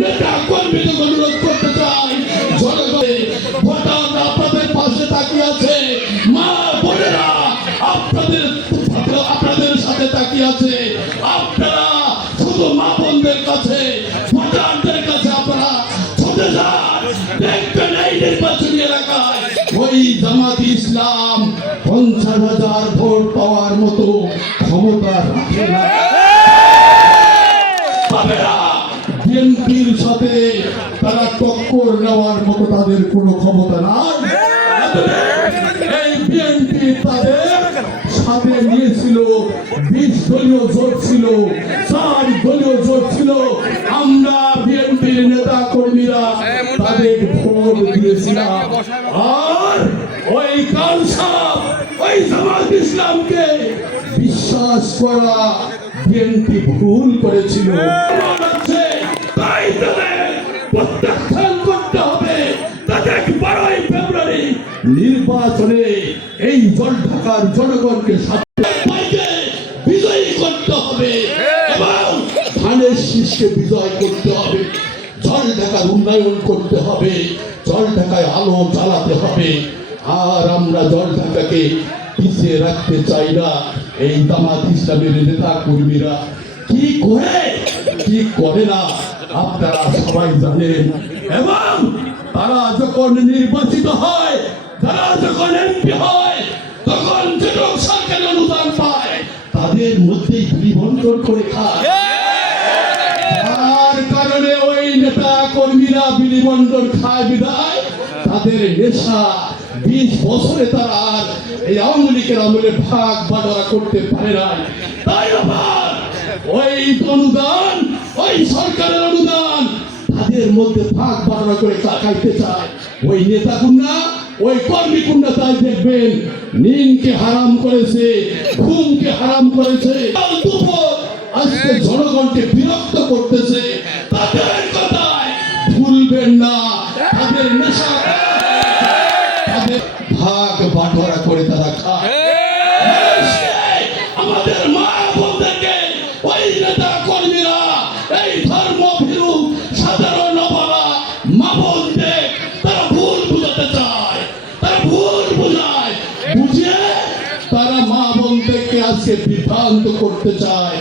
নেতা কর্মীদের অনুরোধ করতে চাই, জনগণের ভোটাররা আপনাদের পাশে তাকিয়ে আছে, মা বোনেরা আপনাদের সাথে তাকিয়ে আছে। আপনারা শুধু মা বোনদের কাছে, ভোটারদের কাছে আপনারা ছুটে যান। দেখবেন এই নির্বাচনী এলাকায় ওই জামাত ইসলাম 50,000 ভোট পাওয়ার মতো ক্ষমতা রাখে না। বিএনপির সাথে তারা টক্কর নেওয়ার মতো তাদের কোনো ক্ষমতা নাই। এই বিএনপি তাদের সাথে নিয়েছিল 20 দলীয় জোট ছিল, 4 দলীয় জোট ছিল। আমরা বিএনপির নেতা কর্মীরা তাদের ভোট দিয়েছিলাম। আর ওই কালসাপ ওই জামাত ইসলামকে বিশ্বাস করা বিএনপি ভুল করেছিল। তাই তাদের প্রত্যাখ্যান করতে হবে। তাদের 12ই ফেব্রুয়ারি নির্বাচনে এই জলঢাকার জনগণকে বিজয়ী করতে হবে এবং ধানের শীষকে বিজয় করতে হবে। জলঢাকার উন্নয়ন করতে হবে, জলঢাকায় আলো জ্বালাতে হবে। আর আমরা জলঢাকাকে পিছিয়ে রাখতে চাই না। এই জামাত ইসলামের নেতা কর্মীরা কি করে কি করে না আপনারা সবাই জানেন। এবং তারা যখন নির্বাচিত হয়, তারা যখন এমপি হয়, তখন যেসব সরকারি অনুদান পায় তাদের মধ্যেই বিবন্টন করে খায়। তার কারণে ওই নেতা কর্মীরা বিবন্টন খায় বিদায় তাদের নেশা 20 বছরে তারা আর এই আওয়ামী লীগের আমলে ভাগ বাটোয়ারা করতে পারে নাই। তাই আবার ওই অনুদান, ওই সরকারের অনুদান তাদের মধ্যে ভাগ বাটোয়ারা করে খাইতে চায় ওই নেতা গুন্ডা, ওই কর্মী গুন্ডা। তাই দেখবেন নিমকে হারাম করেছে, ঘুমকে হারাম করেছে, আজকে জনগণকে বিরক্ত করতেছে। তাদের কথায় ভুলবেন না, তাদের নেশা ভাগ বাটোয়ারা করে তারা খায়। আমাদের মা বোনদেরকে ওই নেতা কর্মীরা, এই ধর্মভীরু সাধারণ মা বোনদের তারা ভুল বুঝাতে চায়, তারা ভুল বুঝায়, বুঝে তারা মা বোনদেরকে আজকে বিভ্রান্ত করতে চায়।